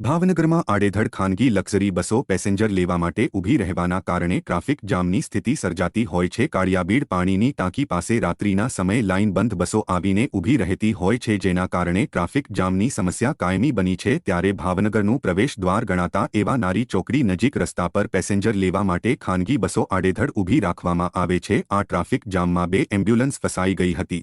ભાવનગરમાં આડેધડ ખાનગી લક્ઝરી બસો પેસેન્જર લેવા માટે ઊભી રહેવાના કારણે ટ્રાફિક જામની સ્થિતિ સર્જાતી હોય છે। કાળિયાબીડ પાણીની ટાંકી પાસે રાત્રિના સમયે લાઇનબંધ બસો આવીને ઊભી રહેતી હોય છે, જેના કારણે ટ્રાફિક જામની સમસ્યા કાયમી બની છે। ત્યારે ભાવનગરનું પ્રવેશદ્વાર ગણાતા એવા નારી ચોકડી નજીક રસ્તા પર પેસેન્જર લેવા માટે ખાનગી બસો આડેધડ ઊભી રાખવામાં આવે છે। આ ટ્રાફિક જામમાં 2 એમ્બ્યુલન્સ ફસાઈ ગઈ હતી।